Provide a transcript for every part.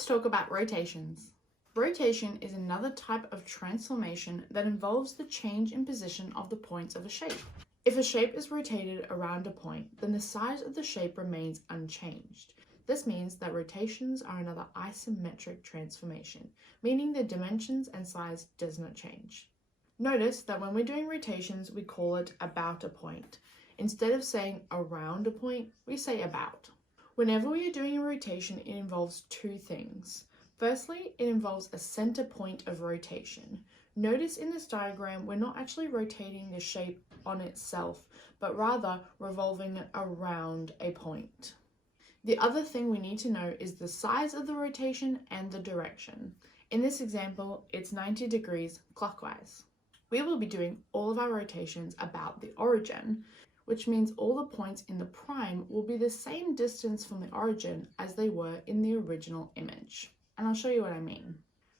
Let's talk about rotations. Rotation is another type of transformation that involves the change in position of the points of a shape. If a shape is rotated around a point, then the size of the shape remains unchanged. This means that rotations are another isometric transformation, meaning the dimensions and size does not change. Notice that when we're doing rotations, we call it about a point. Instead of saying around a point, we say about. Whenever we are doing a rotation, it involves two things. Firstly, it involves a center point of rotation. Notice in this diagram, we're not actually rotating the shape on itself, but rather revolving it around a point. The other thing we need to know is the size of the rotation and the direction. In this example, it's 90 degrees clockwise. We will be doing all of our rotations about the origin, which means all the points in the prime will be the same distance from the origin as they were in the original image. And I'll show you what I mean.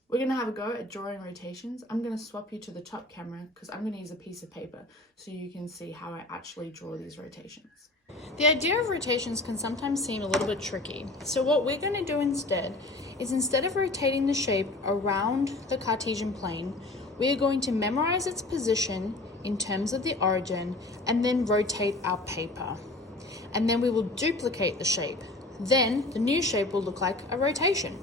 We're going to have a go at drawing rotations. I'm going to swap you to the top camera because I'm going to use a piece of paper so you can see how I actually draw these rotations. The idea of rotations can sometimes seem a little bit tricky. So what we're going to do instead is, instead of rotating the shape around the Cartesian plane, we are going to memorize its position in terms of the origin and then rotate our paper. And then we will duplicate the shape. Then the new shape will look like a rotation.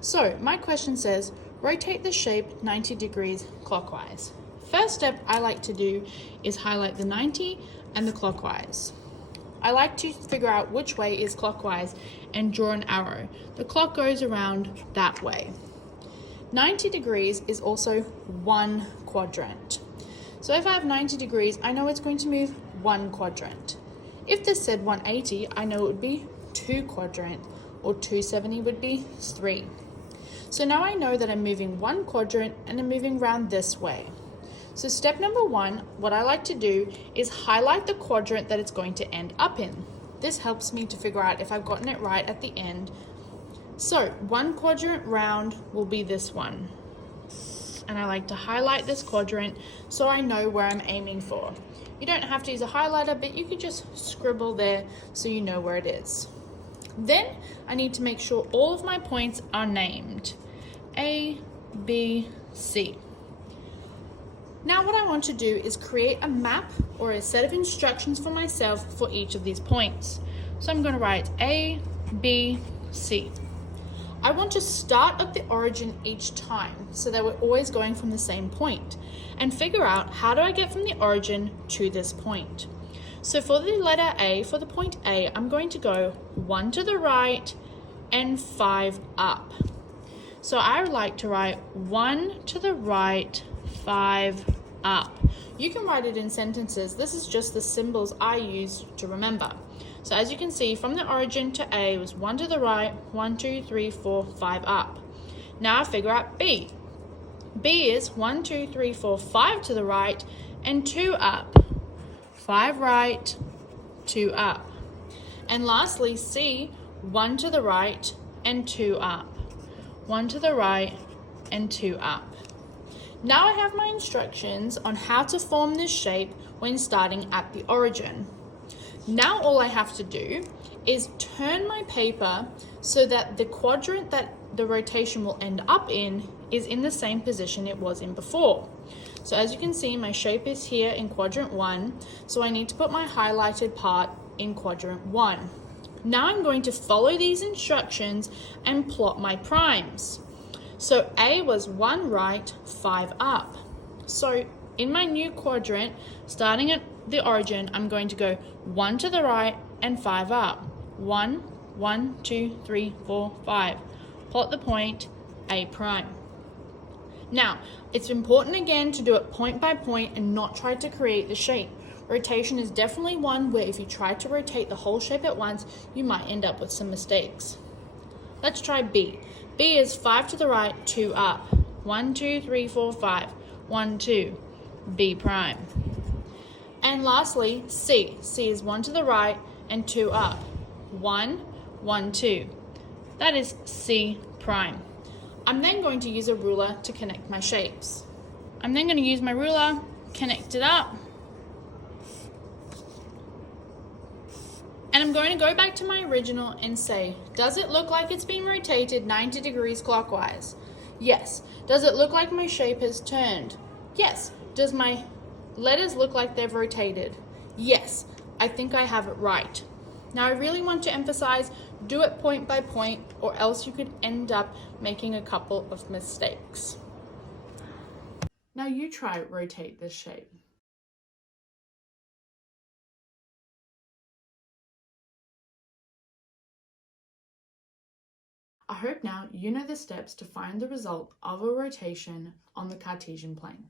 So my question says, rotate the shape 90 degrees clockwise. First step I like to do is highlight the 90 and the clockwise. I like to figure out which way is clockwise and draw an arrow. The clock goes around that way. 90 degrees is also one quadrant. So if I have 90 degrees, I know it's going to move one quadrant. If this said 180, I know it would be two quadrant, or 270 would be three. So now I know that I'm moving one quadrant and I'm moving around this way. So step number one, what I like to do is highlight the quadrant that it's going to end up in. This helps me to figure out if I've gotten it right at the end. So one quadrant round will be this one. And I like to highlight this quadrant so I know where I'm aiming for. You don't have to use a highlighter, but you could just scribble there so you know where it is. Then I need to make sure all of my points are named. A, B, C. Now what I want to do is create a map or a set of instructions for myself for each of these points. So I'm going to write A, B, C. I want to start at the origin each time so that we're always going from the same point, and figure out how do I get from the origin to this point. So for the letter A, for the point A, I'm going to go 1 to the right and 5 up. So I would like to write 1 to the right, 5 up. You can write it in sentences. This is just the symbols I use to remember. So as you can see, from the origin to A was 1 to the right, 1, 2, 3, 4, 5 up. Now I figure out B. B is 1, 2, 3, 4, 5 to the right and 2 up. 5 right, 2 up. And lastly, C, 1 to the right and 2 up. 1 to the right and 2 up. Now I have my instructions on how to form this shape when starting at the origin. Now all I have to do is turn my paper so that the quadrant that the rotation will end up in is in the same position it was in before. So as you can see, my shape is here in quadrant 1, so I need to put my highlighted part in quadrant 1. Now I'm going to follow these instructions and plot my primes. So A was 1 right, 5 up. So in my new quadrant, starting at the origin, I'm going to go 1 to the right and 5 up. 1, 1, 2, 3, 4, 5. Plot the point A prime. Now, it's important again to do it point by point and not try to create the shape. Rotation is definitely one where if you try to rotate the whole shape at once, you might end up with some mistakes. Let's try B. B is 5 to the right, 2 up. 1, 2, 3, 4, 5. 1, 2. B prime. And lastly, C. C is 1 to the right and 2 up. 1, 1, 2. That is C prime. I'm then going to use a ruler to connect my shapes. I'm then going to use my ruler, connect it up, and I'm I'm going to go back to my original and say, does it look like it's been rotated 90 degrees clockwise? Yes. Does it look like my shape has turned? Yes. Does my letters look like they've rotated? Yes. I think I have it right. Now I really want to emphasize, do it point by point, or else you could end up making a couple of mistakes. Now you try rotate this shape. I hope now you know the steps to find the result of a rotation on the Cartesian plane.